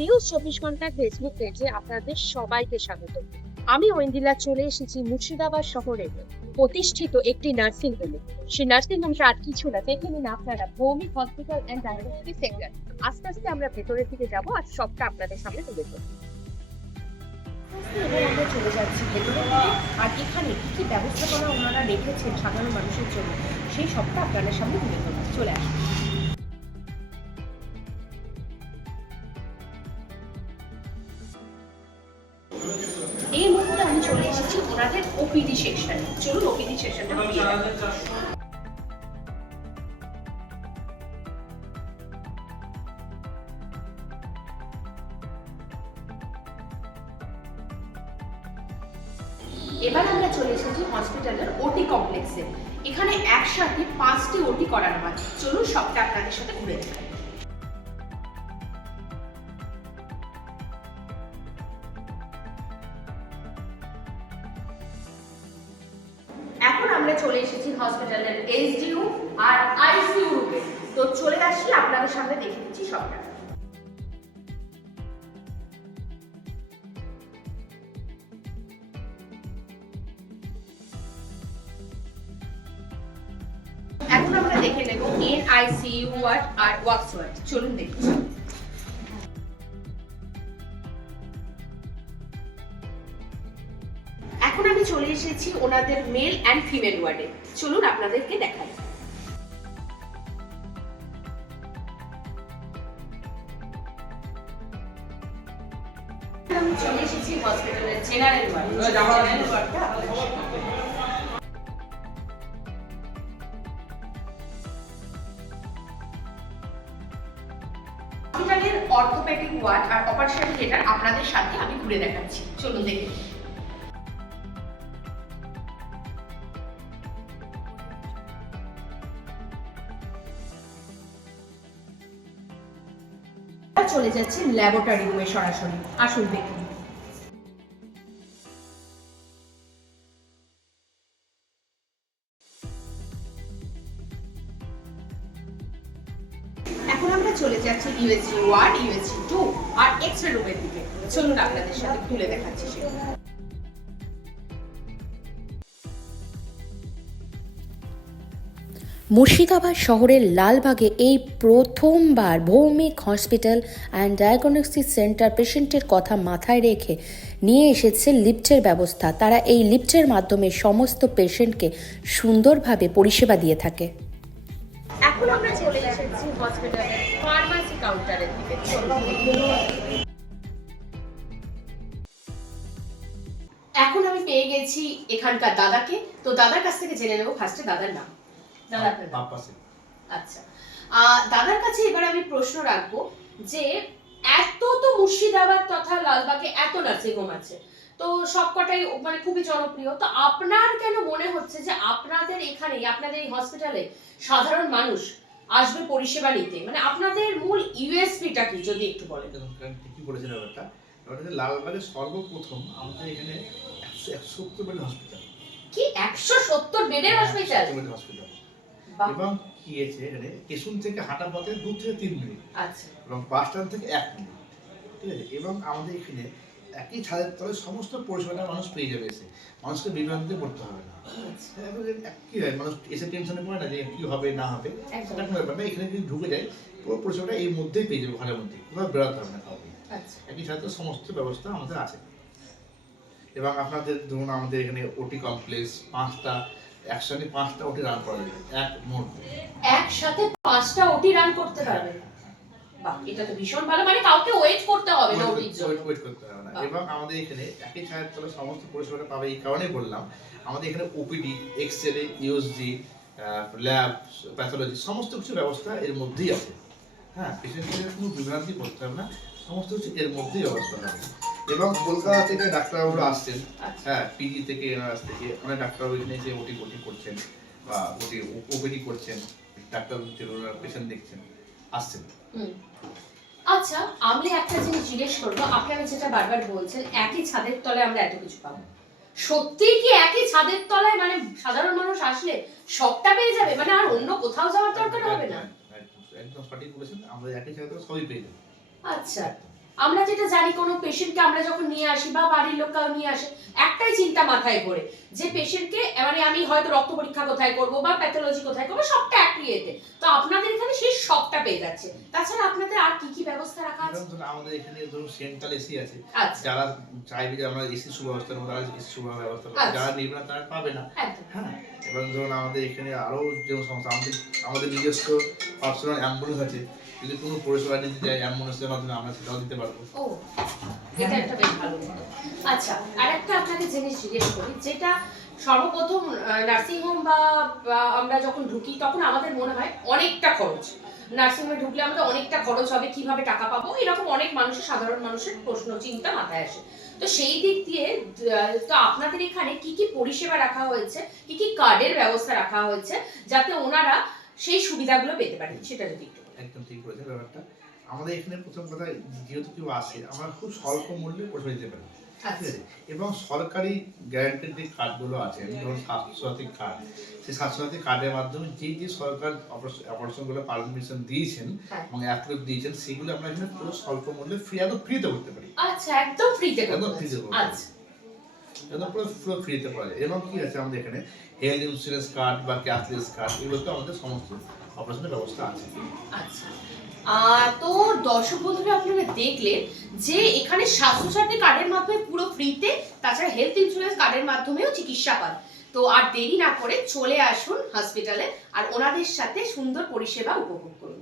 News 24 ঘন্টা Facebook পেজে আপনাদের সবাইকে স্বাগত। আমি ঐন্দিলা চলে এসেছি মুর্শিদাবাদ শহরে প্রতিষ্ঠিত একটি নার্সিং হোমে। সেই নার্সিং হোমটা আর কিছু না, দেখে নিন আপনারা, Bhowmik hospital and diagnostic centre. আস্তে আস্তে আমরা ভেতরের দিকে যাব আর সবটা আপনাদের সামনে তুলে ধরব। এবার আমরা চলে যাচ্ছি ভেতরের দিকে, আর এখানে কি কি ব্যবস্থাপনা ওনারা রেখেছেন সাধারণ মানুষের জন্য সেই সবটা আপনাদের সামনে তুলে ধরব। চলে আসুন। এই মুহূর্তে আমি চলে এসেছি ওনাদের ওপিডি সেকশনে। চলুন ওপিডি সেকশনটা ঘুরিয়ে দেখাবো। এবার আমরা চলে এসেছি হসপিটালের ওটি কমপ্লেক্সে। এখানে একসাথে 5টি ওটি করানো হয়। চলুন সবটা আপনাদের সাথে ঘুরে দেখাই। এখন আমরা চলে এসেছি হসপিটালের এসডিইউ আর আইসিইউ রুমে। তো চলে আসি, আপনাদের সামনে দেখে দিচ্ছি সবটা। এখন আমরা দেখে নেব এনআইসিইউ ওয়ার্ড আর ওয়ার্কস ওয়ার্ড। চলুন দেখি। এখন আমি চলে এসেছি ওনাদের মেল অ্যান্ড ফিমেল ওয়ার্ডে। চলুন আপনাদেরকে দেখাই। আমি চলে এসেছি হসপিটালের জেনারেল ওয়ার্ডে। জেনারেল ওয়ার্ডটা হসপিটালের অর্থোপেডিক ওয়ার্ড আর অপারেশন থিয়েটার আপনাদের সাথে আমি ঘুরে দেখাচ্ছি। চলুন দেখে। চলে যাচ্ছে ল্যাবরেটরি রুমে সরাসরি। আসুন দেখুন। এখন আমরা চলে যাচ্ছি ইউএসজি ওয়ার্ড, ইউএসজি 2 আর এক্স-রে রুমের দিকে। চলুন আপনাদের সাথে তুলে দেখাচ্ছি সেগুলো। মুর্শিদাবাদ শহরের লালবাগে এই প্রথমবার Bhowmik hospital and diagnostic centre পেশেন্টের কথা মাথায় রেখে নিয়ে এসেছে লিফটের ব্যবস্থা। তারা এই লিফটের মাধ্যমে সমস্ত পেশেন্টকে সুন্দরভাবে পরিষেবা দিয়ে থাকে। এখন আমরা চলে এসেছি হসপিটালের ফার্মাসি কাউন্টারের দিকে। এখন আমি পেয়ে গেছি এখানকার দাদাকে। তো দাদার কাছ থেকে জেনে নেব ফার্স্টে দাদার নাম। আচ্ছা, দাদার কাছে এবার আমি প্রশ্ন রাখবো যে এত তো মুর্শিদাবাদ তথা লালবাগে এত নার্সিং হোম আছে, তো সবকটাই মানে খুবই জনপ্রিয়, তো আপনার কেন মনে হচ্ছে যে আপনাদের এখানে আপনাদের এই হসপিটালে সাধারণ মানুষ আসবে পরিষেবা নিতে? মানে আপনাদের মূল ইউএসপিটা কি যদি একটু বলেন। ঠিকই বলেছেন ব্যাপারটা। লালবাগের সর্বপ্রথম আমাদের এখানে 170 বেড হসপিটাল। কি 170 বেডের হসপিটাল? এবং কি আছে এখানে স্টেশন থেকে হাঁটা পথে 2 থেকে 3 মিনিট। আচ্ছা। এবং বাস স্ট্যান্ড থেকে 1 মিনিট। ঠিক আছে। এবং আমাদের এখানে একই ছাদের তলে সমস্ত পরিষেবাটা মানুষ পেয়ে যাবে। এসে মানুষকে বিভ্রান্তিতে পড়তে হবে না। কি হয়, মানুষ এসে টেনশনে পড়ে না যে কি হবে না হবে, সেটা কোনো ব্যাপার না। এখানে যদি ঢুকে যায় পুরো পরিষেবাটা এই মধ্যেই পেয়ে যাবে, ঘরের মধ্যে। কোথাও বেরোতে হবে না কাউকে। একই সাথে সমস্ত ব্যবস্থা আমাদের আছে। এবং আপনাদের ধরুন আমাদের এখানে ওটি কমপ্লেক্স 5টা, একসাথে 5টা ওটি রান করা যাবে এক মোট। একসাথে 5টা ওটি রান করতে পারবে? বাহ, এটা তো ভীষণ ভালো। মানে কাউকে ওয়েট করতে হবে না, ওয়েট করতে হবে না। এবং আমাদের এখানে একই ছাদের তলে সমস্ত পরিষেবাটা পাবে। এই কারণেই বললাম, আমাদের এখানে OPD, X-ray, USG, lab, pathology সমস্ত কিছু ব্যবস্থা এর মধ্যেই আছে। হ্যাঁ, পেশেন্টদের কোনো বিভ্রান্তি করতে হবে না, সমস্ত কিছু এর মধ্যেই ব্যবস্থা হবে। এবং কলকাতা থেকে ডাক্তারবাবুরা আসছেন। হ্যাঁ, পিজি থেকে, এনআরএস থেকে অনেক ডাক্তারবাবু এখানে এসে ওটি করছেন বা ওপিডি করছেন, ডাক্তার পেশেন্ট দেখছেন, আসছেন। আচ্ছা, আমি একটা জিনিস জিজ্ঞেস করবো। আপনারা যেটা বারবার বলছেন একই ছাদের তলে আমরা এত কিছু পাবো, সত্যি কি একই ছাদের তলায় মানে সাধারণ মানুষ আসলে সবটা পেয়ে যাবে? মানে আর অন্য কোথাও যাওয়ার দরকার হবে না? একদম সঠিক বলেছেন, আমরা একই ছাদের তলে সবই পেয়ে যাবো। আচ্ছা, আমরা যেটা জানি কোনো পেশেন্টকে আমরা যখন নিয়ে আসি বা বাড়ির লোক কেউ নিয়ে আসে, একটাই চিন্তা মাথায় ঘোরে যে পেশেন্টকে মানে আমি হয়তো রক্ত পরীক্ষা কোথায় করব বা প্যাথোলজি কোথায় করবো, সবটা একই এতে। তো আপনাদের এখানে সেই সবটা পেয়ে যাচ্ছে। তাছাড়া আপনাদের আর কি কি ব্যবস্থা রাখা আছে? ধরুন আমাদের এখানে ধরুন সেন্ট্রাল এসি আছে, আচ্ছা, যারা চাইবে যে আমরা এসি সুব্যবস্থা করবো তারা এসি সুব্যবস্থা করবো, আচ্ছা। যারা নিবে না তারা পাবে না। একদম। হ্যাঁ, এবং ধরুন আমাদের এখানে আরো যে সমস্যা, আমাদের নিজস্ব পার্সোনাল অ্যাম্বুলেন্স আছে, যদি কোনো পরিষেবা নিতে চাই অ্যাম্বুলেন্সের মাধ্যমে আমরা সেটাও দিতে পারবো। ও, এটা একটা বেশ ভালো কথা। আচ্ছা, আরেকটা আপনাকে জিনিস জিজ্ঞেস করি, যেটা সর্বপ্রথম নার্সিং হোম বা আমরা যখন ঢুকি তখন আমাদের মনে হয় অনেকটা খরচ, নার্সিং হোমে ঢুকলে আমাদের অনেকটা খরচ হবে, কিভাবে টাকা পাবো, এরকম অনেক মানুষের, সাধারণ মানুষের প্রশ্ন চিন্তা মাথায় আসে। তো সেই দিক দিয়ে তো আপনাদের এখানে কি কি পরিষেবা রাখা হয়েছে, কি কি কার্ডের ব্যবস্থা রাখা হয়েছে, যাতে ওনারা সেই সুবিধাগুলো পেতে পারেন, সেটা যদি একটু বলেন। একদম ঠিক বলেছেন ব্যাপারটা। আমাদের এখানে প্রথম কথা, যেহেতু কেউ আসে আমরা খুব স্বল্প মূল্যে পরিষেবা দিতে পারি, ঠিক আছে? এবং সরকারি গ্যারান্টির যে কার্ডগুলো আছে, ধরুন স্বাস্থ্যসাথী কার্ড, সেই স্বাস্থ্যসাথী কার্ডের মাধ্যমে যে সরকার অপারেশনগুলো পারমিশন দিয়েছেন এবং অ্যাপ্রুভ দিয়েছেন, সেগুলো আমরা এখানে পুরো স্বল্প মূল্যে একদম ফ্রিতে করতে পারি। আচ্ছা, একদম ফ্রিতে একদম ফ্রিতে করতে পারি। আচ্ছা, একদম পুরো ফ্রিতে পাওয়া যায়। এবং কি আছে আমাদের এখানে হেলথ ইন্স্যুরেন্স কার্ড বা ক্যাশলেস কার্ড, এগুলোতে আমাদের সমস্ত অপারেশনের ব্যবস্থা আছে। আচ্ছা। তো দর্শক বন্ধুরা, আপনারা দেখলেন যে এখানে স্বাস্থ্যসাথী কার্ডের মাধ্যমে পুরো ফ্রিতে, তাছাড়া হেলথ ইন্স্যুরেন্স কার্ডের মাধ্যমেও চিকিৎসা পান। তো আর দেরি না করে চলে আসুন হসপিটালে আর ওনাদের সাথে সুন্দর পরিষেবা উপভোগ করুন।